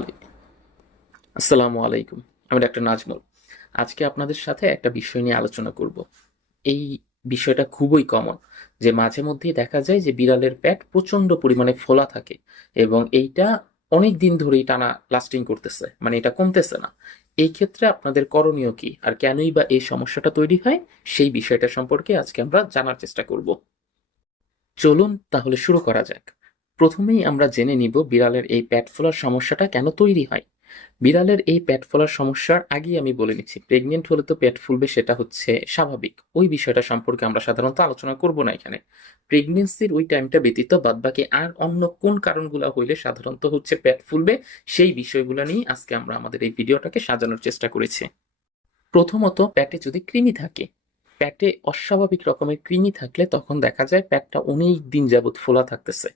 আলাই আসসালামু আলাইকুম। আমি ডাক্তার নাজমুল। আজকে আপনাদের সাথে একটা বিষয় নিয়ে আলোচনা করব। এই বিষয়টা খুবই কমন যে মাঝে মধ্যেই দেখা যায় যে বিড়ালের পেট প্রচণ্ড পরিমাণে ফোলা থাকে এবং এইটা অনেক দিন ধরেই টানা লাস্টিং করতেছে। মানে এটা কমতেছে না। এই ক্ষেত্রে আপনাদের করণীয় কি? আর কেনই বা এই সমস্যাটা তৈরি হয়? সেই বিষয়টা সম্পর্কে আজকে আমরা জানার চেষ্টা করব। চলুন তাহলে শুরু করা যাক। প্রথমেই আমরা জেনে নিব বিড়ালের এই পেট ফোলার সমস্যাটা কেন তৈরি হয়। বিড়ালের এই পেট ফোলার সমস্যার আগেই আমি বলে নিচ্ছি প্রেগনেন্ট হলে তো পেট ফুলবে সেটা হচ্ছে স্বাভাবিক। ওই বিষয়টা সম্পর্কে আমরা সাধারণত আলোচনা করব না এখানে। প্রেগনেন্সির ওই টাইমটা ব্যতীত বাদবাকি আর অন্য কোন কারণগুলো হইলে সাধারণত হচ্ছে পেট ফুলবে, সেই বিষয়গুলো নিয়ে আজকে আমরা আমাদের এই ভিডিওটাকে সাজানোর চেষ্টা করেছি। প্রথমত পেটে যদি কৃমি থাকে পেটে অস্বাভাবিক রকমের কৃমি থাকলে তখন দেখা যায় প্যাটটা অনেক দিন যাবৎ ফোলা থাকতেছে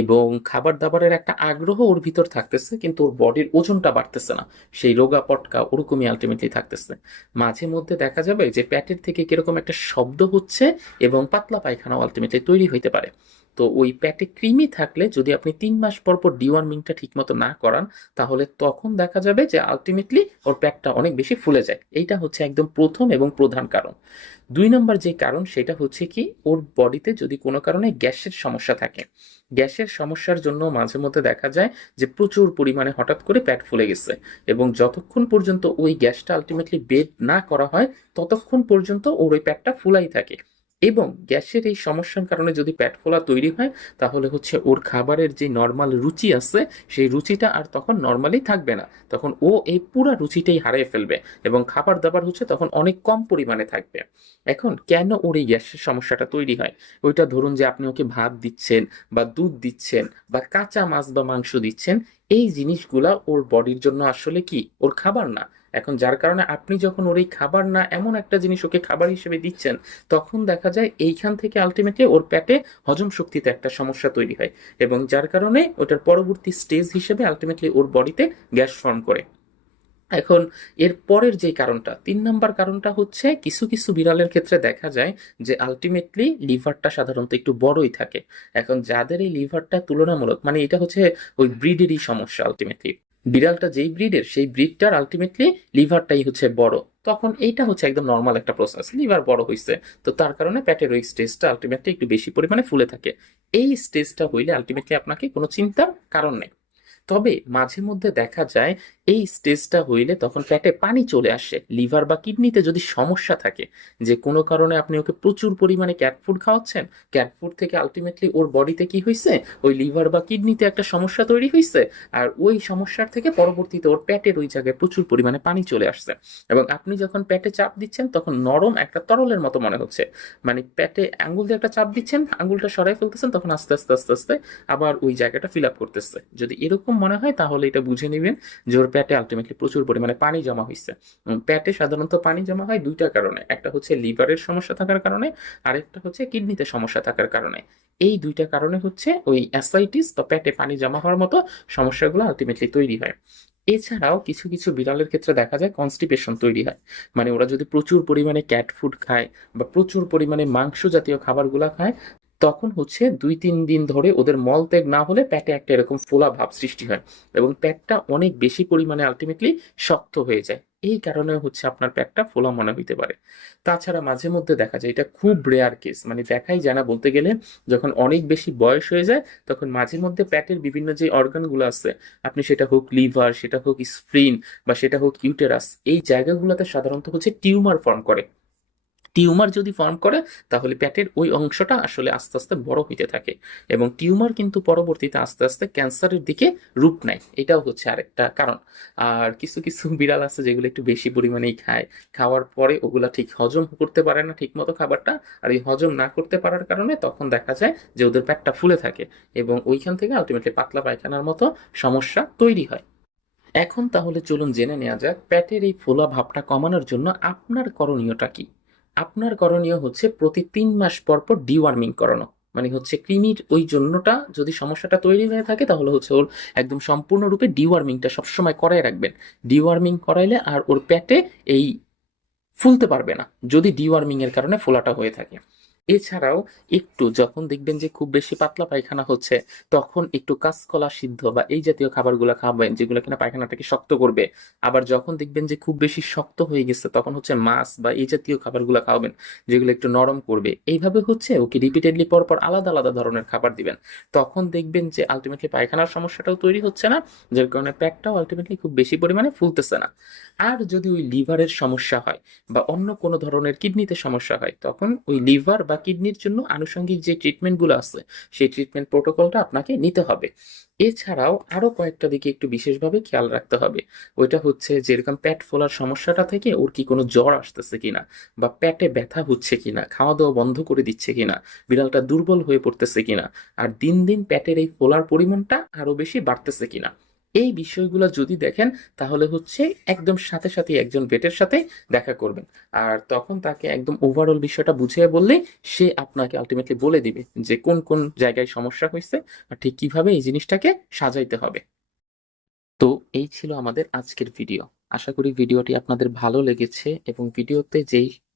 এবং খাবার দাবারের একটা আগ্রহ ওর ভিতর থাকতেছে, কিন্তু ওর বডির ওজনটা বাড়তেছে না। সেই রোগা পটকা ওরকমই আলটিমেটলি থাকতেছে। মাঝে মধ্যে দেখা যাবে যে প্যাটের থেকে কীরকম একটা শব্দ হচ্ছে এবং পাতলা পায়খানাও আলটিমেটলি তৈরি হইতে পারে। তো ওই প্যাটে কৃমি থাকলে যদি আপনি তিন মাস পর পর ডিওয়ার্মিংটা ঠিকমতো না করান, তাহলে তখন দেখা যাবে যে আলটিমেটলি ওর পেটটা অনেক বেশি ফুলে যায়। এইটা হচ্ছে একদম প্রথম এবং প্রধান কারণ। দুই নম্বর যে কারণ, সেটা হচ্ছে কি ওর বডিতে যদি কোনো কারণে গ্যাসের সমস্যা থাকে, গ্যাসের সমস্যার জন্য মাঝে মধ্যে দেখা যায় যে প্রচুর পরিমাণে হঠাৎ করে পেট ফুলে গেছে এবং যতক্ষণ পর্যন্ত ওই গ্যাসটা আলটিমেটলি বেড না করা হয়, ততক্ষণ পর্যন্ত ওর ওই পেটটা ফুলাই থাকে। এবং গ্যাসের এই সমস্যার কারণে যদি পেট ফোলা তৈরি হয়, তাহলে হচ্ছে ওর খাবারের যে নর্মাল রুচি আছে, সেই রুচিটা আর তখন নর্মালি থাকবে না। তখন ও এই পুরো রুচিটাই হারিয়ে ফেলবে এবং খাবার দাবার হচ্ছে তখন অনেক কম পরিমাণে থাকবে। এখন কেন ওর এই গ্যাসের সমস্যাটা তৈরি হয়? ওইটা ধরুন যে আপনি ওকে ভাত দিচ্ছেন বা দুধ দিচ্ছেন বা কাঁচা মাছ বা মাংস দিচ্ছেন, এই জিনিসগুলা ওর বডির জন্য আসলে কি? ওর খাবার না। এখন যার কারণে আপনি যখন ওর এই খাবার না এমন একটা জিনিস ওকে খাবার হিসেবে দিচ্ছেন, তখন দেখা যায় এইখান থেকে আলটিমেটলি ওর পেটে হজম শক্তিতে একটা সমস্যা তৈরি হয় এবং যার কারণে ওটার পরবর্তী স্টেজ হিসেবে আলটিমেটলি ওর বডিতে গ্যাস ফর্ম করে। এখন এর পরের যে কারণটা, তিন নাম্বার কারণটা হচ্ছে কিছু কিছু বিড়ালের ক্ষেত্রে দেখা যায় যে আলটিমেটলি লিভারটা সাধারণত একটু বড়ই থাকে। এখন যাদের এই লিভারটা তুলনামূলক মানে এটা হচ্ছে ওই ব্রিডেরই সমস্যা আলটিমেটলি বিড়ালটা যেই ব্রিডের সেই ব্রিডটার আলটিমেটলি লিভারটাই হচ্ছে বড়। তখন এইটা হচ্ছে একদম নর্মাল একটা প্রসেস লিভার বড় হয়েছে তো তার কারণে প্যাটের ওই স্টেজটা আলটিমেটলি একটু বেশি পরিমাণে ফুলে থাকে। এই স্টেজটা হইলে আলটিমেটলি আপনাকে কোনো চিন্তার কারণ নেই। তবে মাঝে মধ্যে দেখা যায় এই স্টেজটা হইলে তখন পেটে পানি চলে আসে, লিভার বা কিডনিতে যদি সমস্যা থাকে, যে কোনো কারণে আপনি ওকে প্রচুর পরিমাণে ক্যাট ফুড খাওয়াচ্ছেন ক্যাট ফুড থেকে আলটিমেটলি ওর বডিতে কি হয়েছে ওই লিভার বা কিডনিতে একটা সমস্যা তৈরি হয়েছে আর ওই সমস্যার থেকে পরবর্তীতে ওর পেটের ওই জায়গায় প্রচুর পরিমাণে পানি চলে আসছে। এবং আপনি যখন পেটে চাপ দিচ্ছেন, তখন নরম একটা তরলের মতো মনে হচ্ছে। মানে পেটে আঙ্গুল দিয়ে একটা চাপ দিচ্ছেন, আঙ্গুলটা সরাই ফেলতেছেন, তখন আস্তে আস্তে আস্তে আস্তে আবার ওই জায়গাটা ফিল আপ করতেছে। যদি এরকম মনে হয়, তাহলে এটা বুঝে নেবেন যে ওর পেটে আলটিমেটলি প্রচুর পরিমাণে পানি জমা হয়েছে। পেটে সাধারণত পানি জমা হয় দুইটা কারণে। একটা হচ্ছে লিভারের সমস্যা থাকার কারণে, আরেকটা হচ্ছে কিডনিতে সমস্যা থাকার কারণে। এই দুইটা কারণে হচ্ছে ওই অ্যাসাইটিস বা পেটে পানি জমা হওয়ার মতো সমস্যাগুলো আলটিমেটলি তৈরি হয়। এছাড়াও কিছু কিছু বিড়ালের ক্ষেত্রে দেখা যায় কনস্টিপেশন তৈরি হয়। মানে ওরা যদি প্রচুর পরিমাণে ক্যাট ফুড খায় বা প্রচুর পরিমাণে মাংস জাতীয় খাবারগুলো খায় তখন হচ্ছে দুই, তিন দিন ধরে ওদের মল ত্যাগ না হলে প্যাটে একটা এরকম ফোলা ভাব সৃষ্টি হয় এবং প্যাটটা অনেক বেশি পরিমাণে আলটিমেটলি শক্ত হয়ে যায়। এই কারণে হচ্ছে আপনার পেটটা ফোলা মনে হইতে পারে। তাছাড়া মাঝে মধ্যে দেখা যায়, এটা খুব রেয়ার কেস মানে দেখাই যায় না বলতে গেলে, যখন অনেক বেশি বয়স হয়ে যায়, তখন মাঝে মধ্যে প্যাটের বিভিন্ন যে অর্গানগুলো আছে, আপনি সেটা হোক লিভার সেটা হোক স্প্রিন বা সেটা হোক ইউটেরাস এই জায়গাগুলোতে সাধারণত হচ্ছে টিউমার ফর্ম করে। টিউমার যদি ফর্ম করে, তাহলে পেটের ওই অংশটা আসলে আস্তে আস্তে বড় হইতে থাকে। এবং টিউমার কিন্তু পরবর্তীতে আস্তে আস্তে ক্যান্সারের দিকে রূপ নেয়। এটাও হচ্ছে আরেকটা কারণ। আর কিছু কিছু বিড়াল আছে যেগুলো একটু বেশি পরিমাণেই খায়। খাওয়ার পরে ওগুলা ঠিক হজম করতে পারে না ঠিক মতো খাবারটা। আর এই হজম না করতে পারার কারণে তখন দেখা যায় যে ওদের পেটটা ফুলে থাকে এবং ওইখান থেকে আলটিমেটলি পাতলা পায়খানার মতো সমস্যা তৈরি হয়। এখন তাহলে চলুন জেনে নেওয়া যাক, পেটের এই ফোলা ভাবটা কমানোর জন্য আপনার করণীয়টা কি? আপনার করণীয় হচ্ছে প্রতি তিন মাস পর পর ডিওয়ার্মিং করানো। মানে হচ্ছে কৃমির ওই জন্যটা যদি সমস্যাটা তৈরি হয়ে থাকে তাহলে হচ্ছে ওর একদম সম্পূর্ণরূপে ডিওয়ার্মিংটা সবসময় করাই রাখবেন। ডিওয়ার্মিং করাইলে আর ওর পেটে এই ফুলতে পারবে না, যদি ডিওয়ার্মিংয়ের কারণে ফোলাটা হয়ে থাকে। এছাড়াও একটু যখন দেখবেন যে খুব বেশি পাতলা পায়খানা হচ্ছে, তখন একটু কাঁচকলা সিদ্ধ বা এই জাতীয় খাবারগুলো খাবেন যেগুলো কিনা পায়খানাটাকে শক্ত করবে। আবার যখন দেখবেন যে খুব বেশি শক্ত হয়ে গেছে, তখন হচ্ছে মাছ বা এই জাতীয় খাবারগুলো খাওয়াবেন, যেগুলো একটু নরম করবে। এইভাবে হচ্ছে ওকে রিপিটেডলি পরপর আলাদা আলাদা ধরনের খাবার দিবেন। তখন দেখবেন যে আলটিমেটলি পায়খানার সমস্যাটাও তৈরি হচ্ছে না, যার কারণে প্যাকটাও আলটিমেটলি খুব বেশি পরিমাণে ফুলতেছে না। আর যদি ওই লিভারের সমস্যা হয় বা অন্য কোনো ধরনের কিডনিতে সমস্যা হয়, তখন ওই লিভার বা কিডনির জন্য আনুষঙ্গিক যে ট্রিটমেন্টগুলো আছে, সেই ট্রিটমেন্ট প্রোটোকলটা আপনাকে নিতে হবে। এছাড়াও আরও কয়েকটা দিকে একটু বিশেষভাবে খেয়াল রাখতে হবে। ওইটা হচ্ছে যেরকম প্যাট ফোলার সমস্যাটা থেকে ওর কি কোনো জ্বর আসতেছে কিনা বা পেটে ব্যথা হচ্ছে কিনা খাওয়া দাওয়া বন্ধ করে দিচ্ছে কিনা, বিড়ালটা দুর্বল হয়ে পড়তেছে কিনা, আর দিন দিন প্যাটের এই ফোলার পরিমাণটা আরও বেশি বাড়তেছে কিনা। এই বিষয়গুলো যদি দেখেন, তাহলে হচ্ছে একদম সাথে সাথে একজন ভেটের সাথে দেখা করবেন। আর তখন তাকে একদম ওভারঅল বিষয়টা বুঝিয়ে বললে সে আপনাকে আলটিমেটলি বলে দিবে যে কোন কোন জায়গায় সমস্যা হয়েছে আর ঠিক কীভাবে এই জিনিসটাকে সাজাইতে হবে। তো এই ছিল আমাদের আজকের ভিডিও আশা করি ভিডিওটি আপনাদের ভালো লেগেছে এবং ভিডিওতে যেই